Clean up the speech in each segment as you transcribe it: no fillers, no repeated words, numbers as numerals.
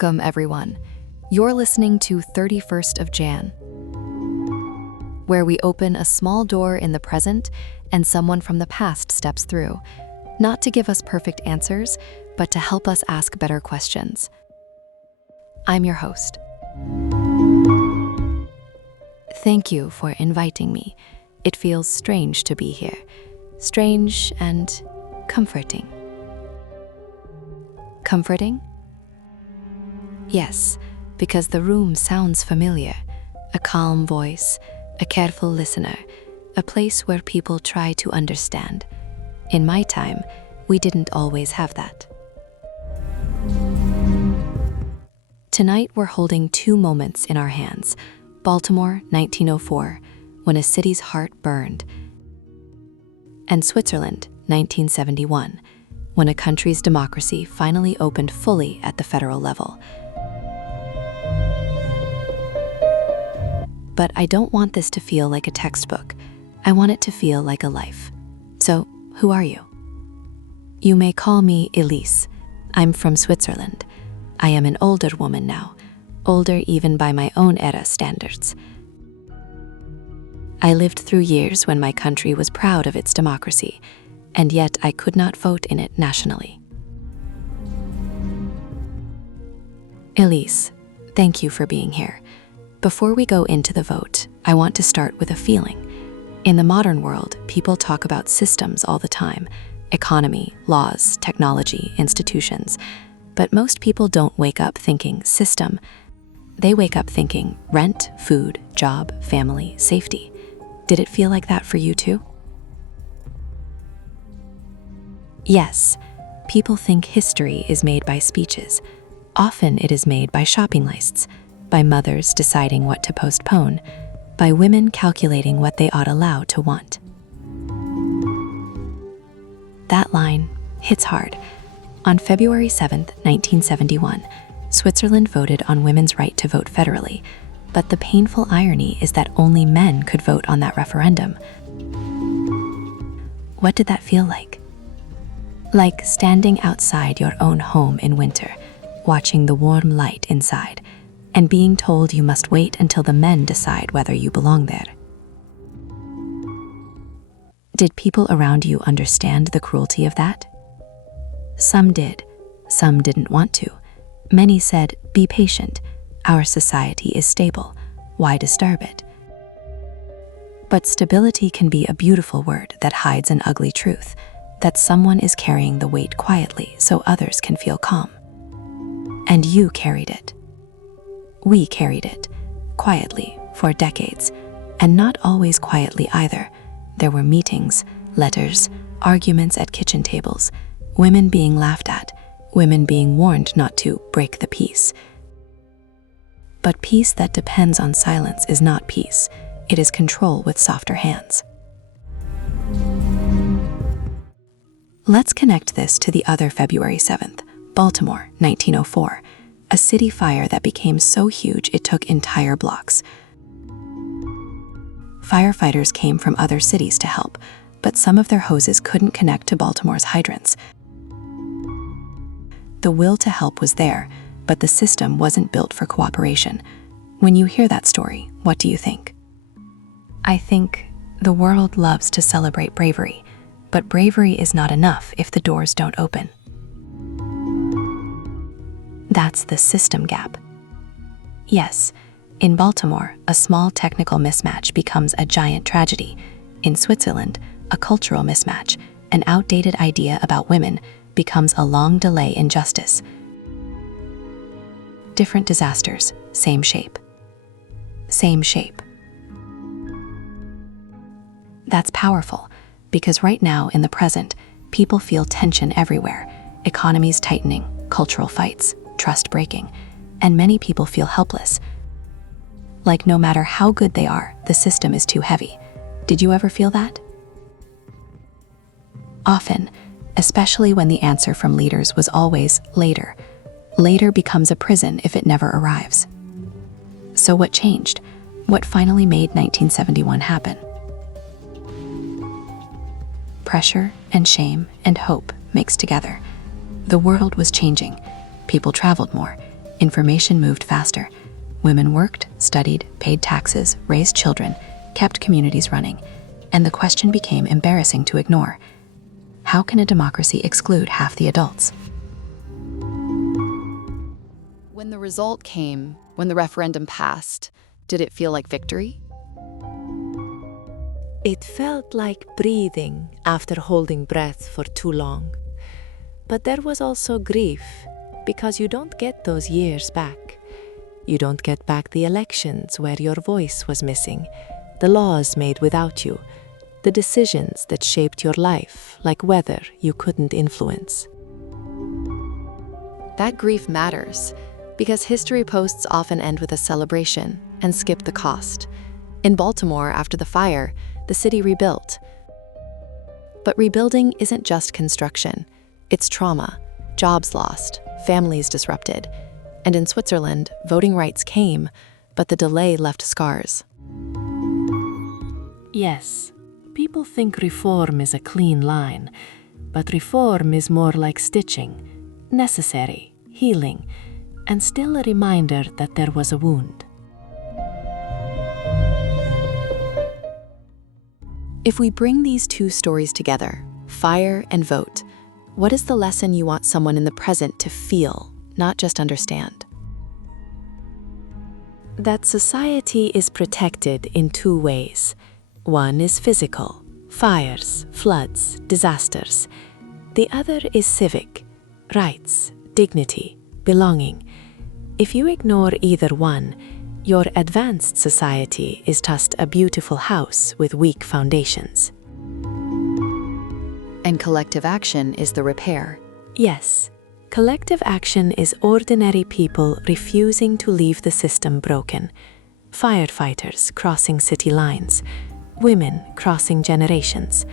Welcome, everyone. You're listening to 31st of Jan, where we open a small door in the present and someone from the past steps through, not to give us perfect answers, but to help us ask better questions. I'm your host. Thank you for inviting me. It feels strange to be here. Strange and comforting. Comforting? Yes, because the room sounds familiar. A calm voice, a careful listener, a place where people try to understand. In my time, we didn't always have that. Tonight, we're holding two moments in our hands. Baltimore, 1904, when a city's heart burned. And Switzerland, 1971, when a country's democracy finally opened fully at the federal level. But I don't want this to feel like a textbook. I want it to feel like a life. So, who are you? You may call me Elise. I'm from Switzerland. I am an older woman now, older even by my own era standards. I lived through years when my country was proud of its democracy, and yet I could not vote in it nationally. Elise, thank you for being here. Before we go into the vote, I want to start with a feeling. In the modern world, people talk about systems all the time: economy, laws, technology, institutions. But most people don't wake up thinking system. They wake up thinking rent, food, job, family, safety. Did it feel like that for you too? Yes, people think history is made by speeches. Often it is made by shopping lists, by mothers deciding what to postpone, by women calculating what they ought allow to want. That line hits hard. On February 7th, 1971, Switzerland voted on women's right to vote federally, but the painful irony is that only men could vote on that referendum. What did that feel like? Like standing outside your own home in winter, watching the warm light inside, and being told you must wait until the men decide whether you belong there. Did people around you understand the cruelty of that? Some did, some didn't want to. Many said, "Be patient. Our society is stable. Why disturb it?" But stability can be a beautiful word that hides an ugly truth, that someone is carrying the weight quietly so others can feel calm. And you carried it. We carried it, quietly, for decades, and not always quietly either. There were meetings, letters, arguments at kitchen tables, women being laughed at, women being warned not to break the peace. But peace that depends on silence is not peace. It is control with softer hands. Let's connect this to the other February 7th, Baltimore, 1904, a city fire that became so huge it took entire blocks. Firefighters came from other cities to help, but some of their hoses couldn't connect to Baltimore's hydrants. The will to help was there, but the system wasn't built for cooperation. When you hear that story, what do you think? I think the world loves to celebrate bravery, but bravery is not enough if the doors don't open. That's the system gap. Yes, in Baltimore, a small technical mismatch becomes a giant tragedy. In Switzerland, a cultural mismatch, an outdated idea about women, becomes a long delay in justice. Different disasters, same shape. Same shape. That's powerful, because right now in the present, people feel tension everywhere. Economies tightening, cultural fights, trust breaking, and many people feel helpless. Like no matter how good they are, the system is too heavy. Did you ever feel that? Often, especially when the answer from leaders was always later. Later becomes a prison if it never arrives. So what changed? What finally made 1971 happen? Pressure and shame and hope mixed together. The world was changing. People traveled more. Information moved faster. Women worked, studied, paid taxes, raised children, kept communities running, and the question became embarrassing to ignore. How can a democracy exclude half the adults? When the result came, when the referendum passed, did it feel like victory? It felt like breathing after holding breath for too long. But there was also grief, because you don't get those years back. You don't get back the elections where your voice was missing, the laws made without you, the decisions that shaped your life like weather you couldn't influence. That grief matters, because history posts often end with a celebration and skip the cost. In Baltimore, after the fire, the city rebuilt. But rebuilding isn't just construction. It's trauma, jobs lost, families disrupted. And in Switzerland, voting rights came, but the delay left scars. Yes, people think reform is a clean line, but reform is more like stitching, necessary, healing, and still a reminder that there was a wound. If we bring these two stories together, fire and vote, what is the lesson you want someone in the present to feel, not just understand? That society is protected in two ways. One is physical, fires, floods, disasters. The other is civic, rights, dignity, belonging. If you ignore either one, your advanced society is just a beautiful house with weak foundations. And collective action is the repair. Yes, collective action is ordinary people refusing to leave the system broken. Firefighters crossing city lines, women crossing generations.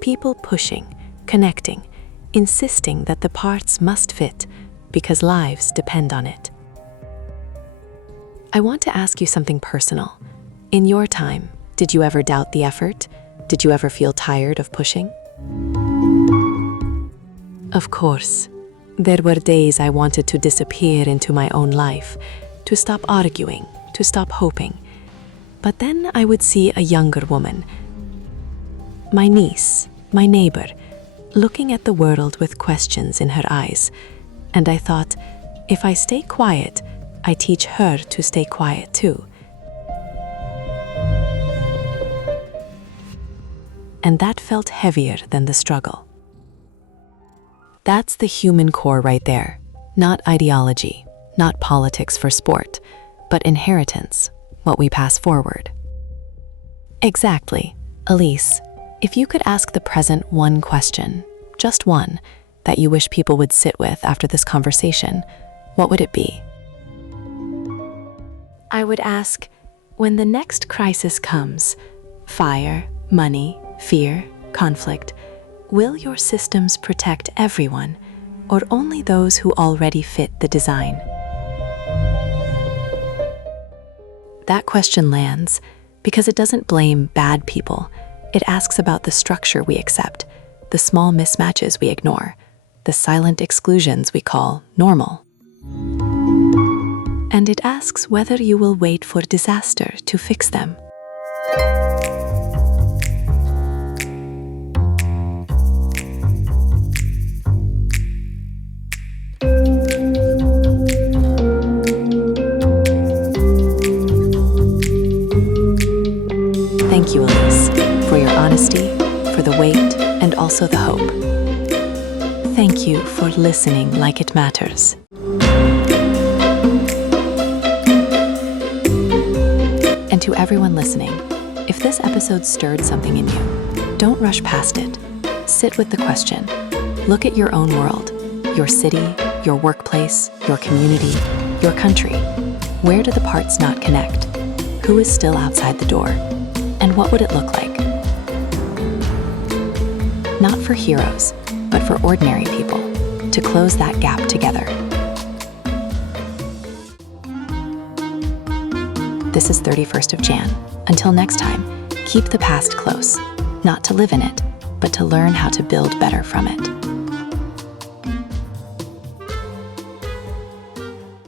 People pushing, connecting, insisting that the parts must fit because lives depend on it. I want to ask you something personal. In your time, did you ever doubt the effort? Did you ever feel tired of pushing? Of course. There were days I wanted to disappear into my own life, to stop arguing, to stop hoping. But then I would see a younger woman, my niece, my neighbor, looking at the world with questions in her eyes. And I thought, if I stay quiet, I teach her to stay quiet too. And that felt heavier than the struggle. That's the human core right there. Not ideology, not politics for sport, but inheritance, what we pass forward. Exactly. Elise, if you could ask the present one question, just one, that you wish people would sit with after this conversation, what would it be? I would ask, when the next crisis comes, fire, money, fear, conflict, will your systems protect everyone, or only those who already fit the design? That question lands because it doesn't blame bad people. It asks about the structure we accept, the small mismatches we ignore, the silent exclusions we call normal. And it asks whether you will wait for disaster to fix them. Thank you, Elise, for your honesty, for the weight, and also the hope. Thank you for listening like it matters. And to everyone listening, if this episode stirred something in you, don't rush past it. Sit with the question. Look at your own world, your city, your workplace, your community, your country. Where do the parts not connect? Who is still outside the door? And what would it look like? Not for heroes, but for ordinary people, to close that gap together. This is 31st of Jan. Until next time, keep the past close, not to live in it, but to learn how to build better from it.